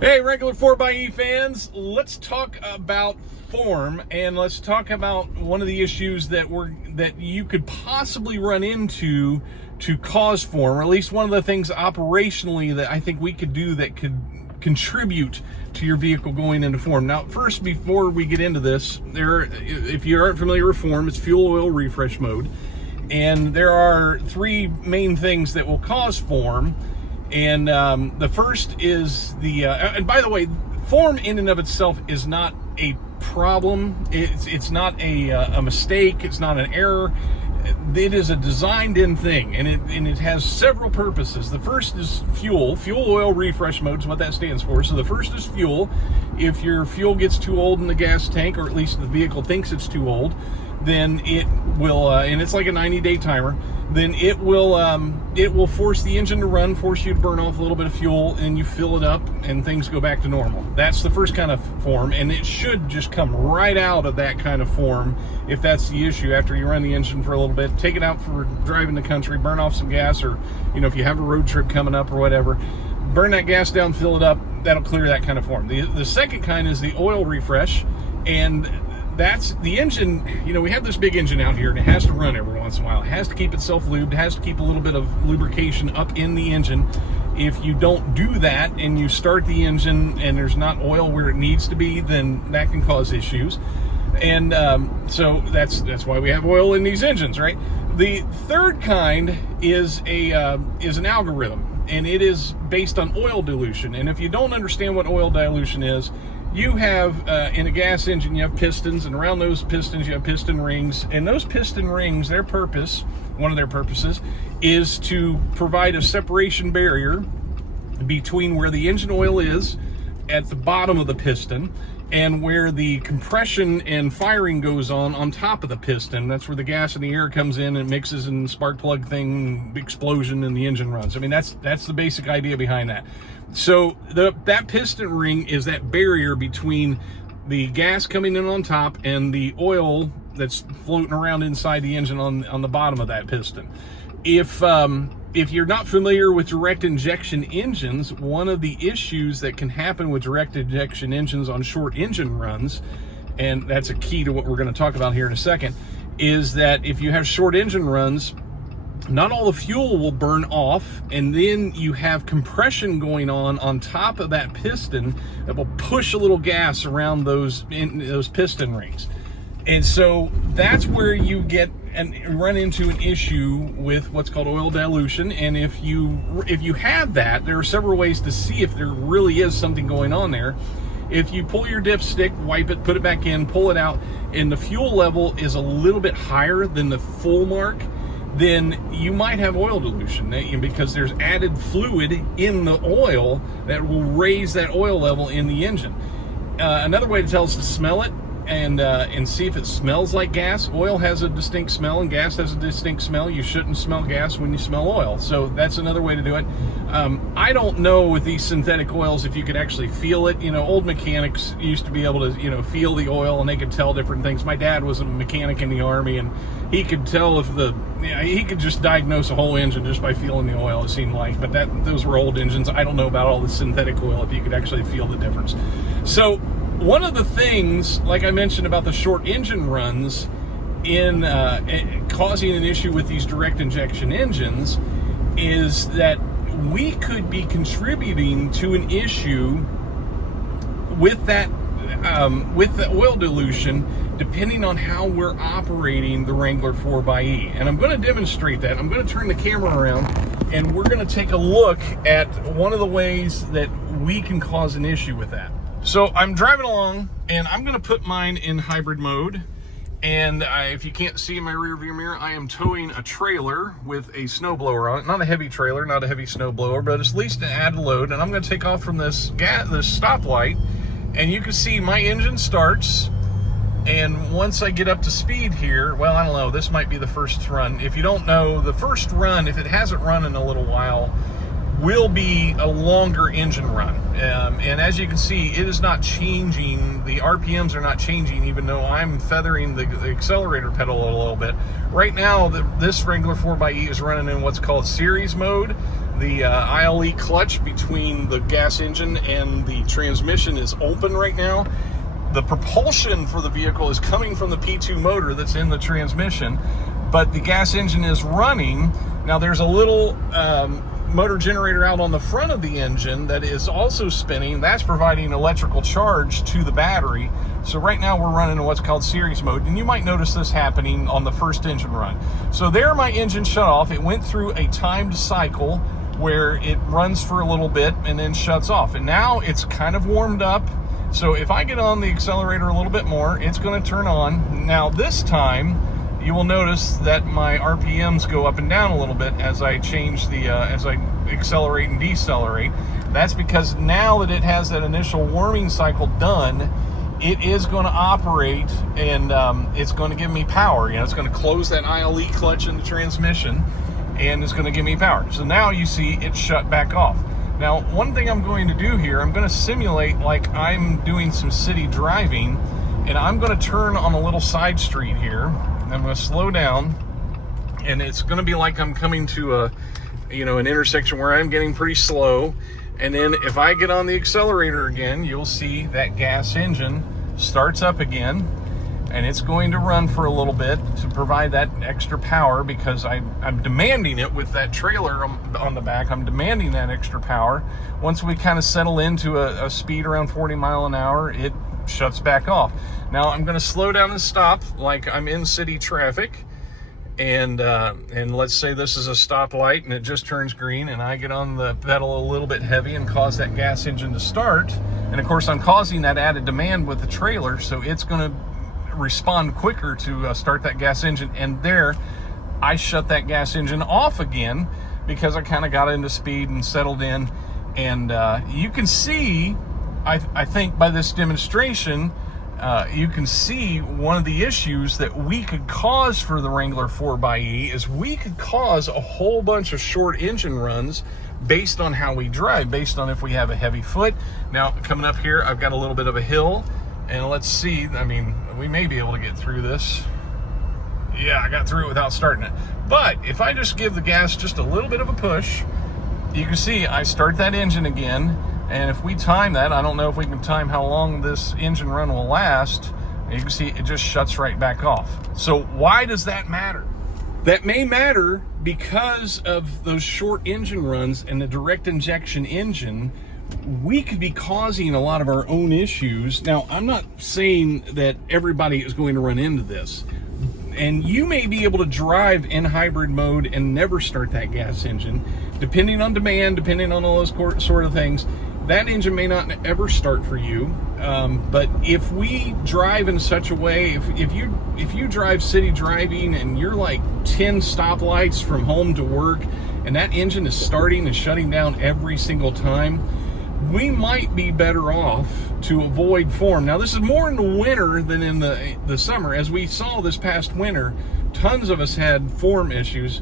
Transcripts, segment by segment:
Hey, regular 4xe fans, let's talk about form, and let's talk about one of the issues that you could possibly run into to cause form, or at least one of the things operationally that I think we could do that could contribute to your vehicle going into form. Now, first, before we get into this, if you aren't familiar with form, it's fuel oil refresh mode, and there are three main things that will cause form. And the first is and by the way, form in and of itself is not a problem. It's not a mistake. It's not an error. It is a designed-in thing, and it has several purposes. The first is fuel oil refresh mode is what that stands for. So the first is fuel. If your fuel gets too old in the gas tank, or at least the vehicle thinks it's too old, then it will, and it's like a 90-day timer, then it will force the engine to run, force you to burn off a little bit of fuel, and you fill it up and things go back to normal. That's the first kind of form, and it should just come right out of that kind of form if that's the issue. After you run the engine for a little bit, take it out for driving the country, burn off some gas, or if you have a road trip coming up or whatever, burn that gas down, fill it up. That'll clear that kind of form. The second kind is the oil refresh, and that's the engine. We have this big engine out here, and it has to run every once in a while. It has to keep itself lubed. It has to keep a little bit of lubrication up in the engine. If you don't do that and you start the engine and there's not oil where it needs to be, then that can cause issues. And so that's why we have oil in these engines, right? The third kind is an algorithm, and it is based on oil dilution. And if you don't understand what oil dilution is, you have, in a gas engine, you have pistons, and around those pistons you have piston rings. And those piston rings, one of their purposes, is to provide a separation barrier between where the engine oil is at the bottom of the piston and where the compression and firing goes on top of the piston. That's where the gas and the air comes in and mixes, and spark plug thing, explosion, and the engine runs. I mean, that's the basic idea behind that. So that piston ring is that barrier between the gas coming in on top and the oil that's floating around inside the engine on the bottom of that piston. If you're not familiar with direct injection engines, one of the issues that can happen with direct injection engines on short engine runs, and that's a key to what we're going to talk about here in a second, is that if you have short engine runs, not all the fuel will burn off, and then you have compression going on top of that piston that will push a little gas around those piston rings. And so that's where you get and run into an issue with what's called oil dilution. And if you have that, there are several ways to see if there really is something going on there. If you pull your dipstick, wipe it, put it back in, pull it out, and the fuel level is a little bit higher than the full mark, then you might have oil dilution, because there's added fluid in the oil that will raise that oil level in the engine. Another way to tell is to smell it and see if it smells like gas. Oil has a distinct smell and gas has a distinct smell. You shouldn't smell gas when you smell oil. So that's another way to do it. I don't know with these synthetic oils if you could actually feel it. Old mechanics used to be able to, feel the oil, and they could tell different things. My dad was a mechanic in the Army, and he could tell if he could just diagnose a whole engine just by feeling the oil, it seemed like. But those were old engines. I don't know about all the synthetic oil, if you could actually feel the difference. So one of the things, like I mentioned about the short engine runs in causing an issue with these direct injection engines, is that we could be contributing to an issue with that with the oil dilution, depending on how we're operating the Wrangler 4xe. And I'm going to demonstrate that. I'm going to turn the camera around, and we're going to take a look at one of the ways that we can cause an issue with that. So I'm driving along, and I'm going to put mine in hybrid mode. And if you can't see in my rear view mirror, I am towing a trailer with a snowblower on it. Not a heavy trailer, not a heavy snowblower, but it's at least an add load. And I'm going to take off from this stoplight, and you can see my engine starts. And once I get up to speed here, well, I don't know, this might be the first run. If you don't know, the first run, if it hasn't run in a little while, will be a longer engine run. And as you can see, it is not changing. The RPMs are not changing, even though I'm feathering the accelerator pedal a little bit. Right now, this Wrangler 4xe is running in what's called series mode. The ILE clutch between the gas engine and the transmission is open right now. The propulsion for the vehicle is coming from the P2 motor that's in the transmission, but the gas engine is running. Now there's a little motor generator out on the front of the engine that is also spinning. That's providing electrical charge to the battery. So right now we're running in what's called series mode, and you might notice this happening on the first engine run. So there my engine shut off. It went through a timed cycle where it runs for a little bit and then shuts off, and now it's kind of warmed up. So if I get on the accelerator a little bit more, it's going to turn on. Now this time you will notice that my RPMs go up and down a little bit as I change the as I accelerate and decelerate. That's because now that it has that initial warming cycle done, it is going to operate, and it's going to give me power. You know, it's going to close that ILE clutch in the transmission, and it's going to give me power. So now you see it shut back off. Now, one thing I'm going to do here, I'm going to simulate like I'm doing some city driving, and I'm going to turn on a little side street here. I'm going to slow down, and it's going to be like I'm coming to an intersection where I'm getting pretty slow. And then if I get on the accelerator again, you'll see that gas engine starts up again, and it's going to run for a little bit to provide that extra power, because I'm demanding it with that trailer on the back. I'm demanding that extra power. Once we kind of settle into a speed around 40 miles an hour, it shuts back off. Now I'm going to slow down and stop like I'm in city traffic, and let's say this is a stoplight and it just turns green, and I get on the pedal a little bit heavy and cause that gas engine to start. And of course I'm causing that added demand with the trailer, so it's going to respond quicker to start that gas engine, and there I shut that gas engine off again because I kind of got into speed and settled in. And you can see, I think by this demonstration, you can see one of the issues that we could cause for the Wrangler 4xe is we could cause a whole bunch of short engine runs based on how we drive, based on if we have a heavy foot. Now coming up here, I've got a little bit of a hill, and let's see, I mean, we may be able to get through this. Yeah, I got through it without starting it. But if I just give the gas just a little bit of a push, you can see I start that engine again. And if we time that, I don't know if we can time how long this engine run will last. You can see it just shuts right back off. So why does that matter? That may matter because of those short engine runs and the direct injection engine. We could be causing a lot of our own issues. Now, I'm not saying that everybody is going to run into this. And you may be able to drive in hybrid mode and never start that gas engine. Depending on demand, depending on all those sort of things, that engine may not ever start for you. But if we drive in such a way, if you drive city driving and you're like 10 stoplights from home to work, and that engine is starting and shutting down every single time, we might be better off to avoid form. Now, this is more in the winter than in the summer. As we saw this past winter, tons of us had form issues.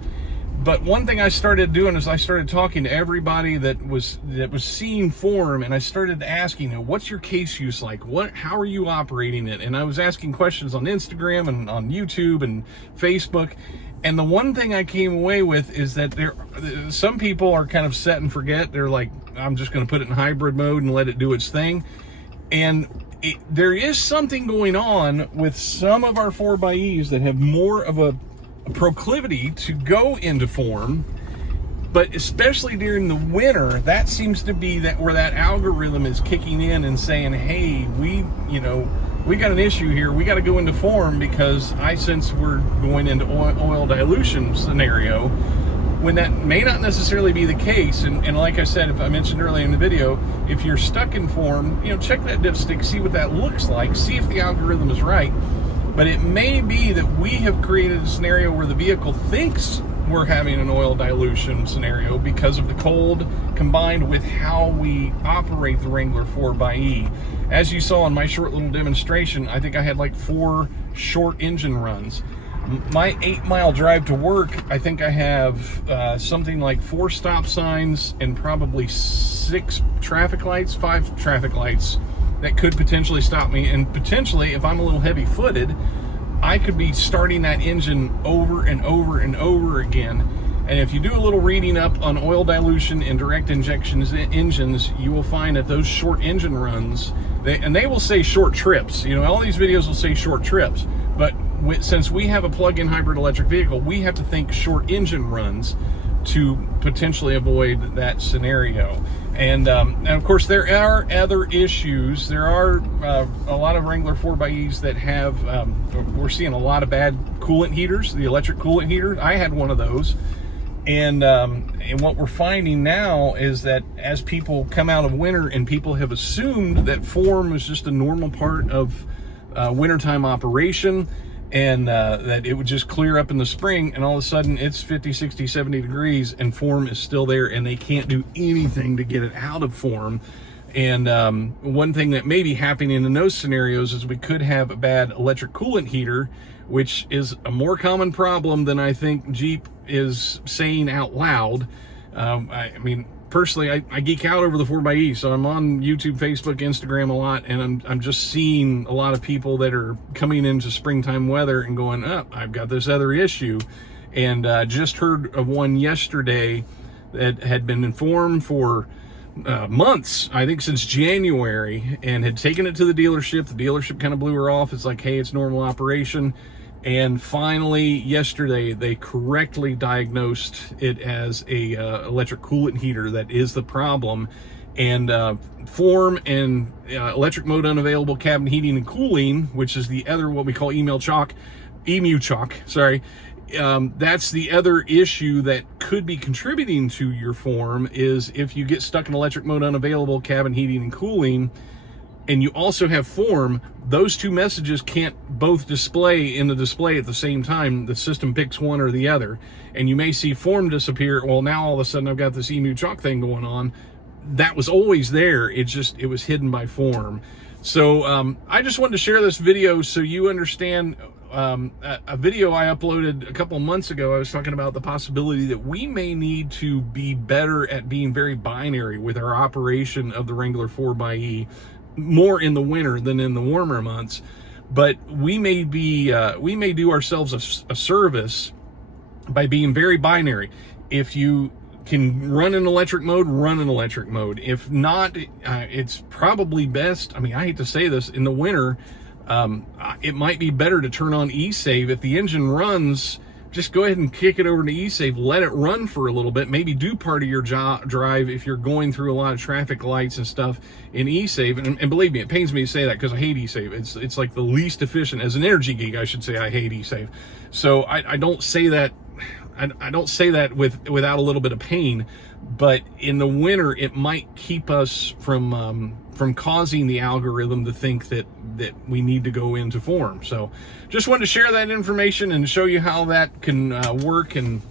But one thing I started doing is I started talking to everybody that was seeing form, and I started asking, what's your case use like? How are you operating it? And I was asking questions on Instagram and on YouTube and Facebook. And the one thing I came away with is that some people are kind of set and forget. They're like, I'm just going to put it in hybrid mode and let it do its thing. And there is something going on with some of our 4xEs that have more of a proclivity to go into form, but especially during the winter, that seems to be where that algorithm is kicking in and saying, hey, we got an issue here. We got to go into form because I sense we're going into oil dilution scenario, when that may not necessarily be the case. And like I said, if I mentioned earlier in the video, if you're stuck in form, check that dipstick, see what that looks like, see if the algorithm is right. But it may be that we have created a scenario where the vehicle thinks we're having an oil dilution scenario because of the cold combined with how we operate the Wrangler 4xe. As you saw in my short little demonstration, I think I had like 4 short engine runs. My 8-mile drive to work, I think I have something like 4 stop signs and probably 5 traffic lights that could potentially stop me. And potentially, if I'm a little heavy-footed, I could be starting that engine over and over and over again. And if you do a little reading up on oil dilution and direct injections engines, you will find that those short engine runs, they will say short trips. You know, all these videos will say short trips, but since we have a plug-in hybrid electric vehicle, we have to think short engine runs to potentially avoid that scenario. And of course, there are other issues. There are a lot of Wrangler 4xEs that have, we're seeing a lot of bad coolant heaters, the electric coolant heater. I had one of those. And what we're finding now is that as people come out of winter and people have assumed that form is just a normal part of wintertime operation, and that it would just clear up in the spring, and all of a sudden it's 50, 60, 70 degrees and form is still there and they can't do anything to get it out of form. And one thing that may be happening in those scenarios is we could have a bad electric coolant heater, which is a more common problem than I think Jeep is saying out loud. I mean, personally, I geek out over the 4xE, so I'm on YouTube, Facebook, Instagram a lot, and I'm just seeing a lot of people that are coming into springtime weather and going, oh, I've got this other issue. And just heard of one yesterday that had been in form for months, I think since January, and had taken it to the dealership. The dealership kind of blew her off. It's like, hey, it's normal operation. And finally, yesterday, they correctly diagnosed it as a electric coolant heater that is the problem. And form and electric mode unavailable cabin heating and cooling, which is the other, what we call emu+choc, sorry. That's the other issue that could be contributing to your form, is if you get stuck in electric mode unavailable cabin heating and cooling, and you also have form, those two messages can't both display in the display at the same time. The system picks one or the other, and you may see form disappear. Well, now all of a sudden I've got this emu+choc thing going on. That was always there. It was hidden by form. So I just wanted to share this video so you understand. A video I uploaded a couple months ago, I was talking about the possibility that we may need to be better at being very binary with our operation of the Wrangler 4xE, more in the winter than in the warmer months. But we may do ourselves a service by being very binary. If you can run in electric mode, run in electric mode. If not, it's probably best, I mean, I hate to say this, in the winter, it might be better to turn on e-save. If the engine runs, just go ahead and kick it over to e-save, let it run for a little bit, maybe do part of your drive if you're going through a lot of traffic lights and stuff in e-save. And believe me, it pains me to say that because I hate e-save. It's like the least efficient. As an energy geek, I should say I hate e-save. So I don't say that, I don't say that without a little bit of pain, but in the winter, it might keep us from causing the algorithm to think that we need to go into form. So just wanted to share that information and show you how that can work. And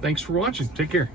thanks for watching. Take care.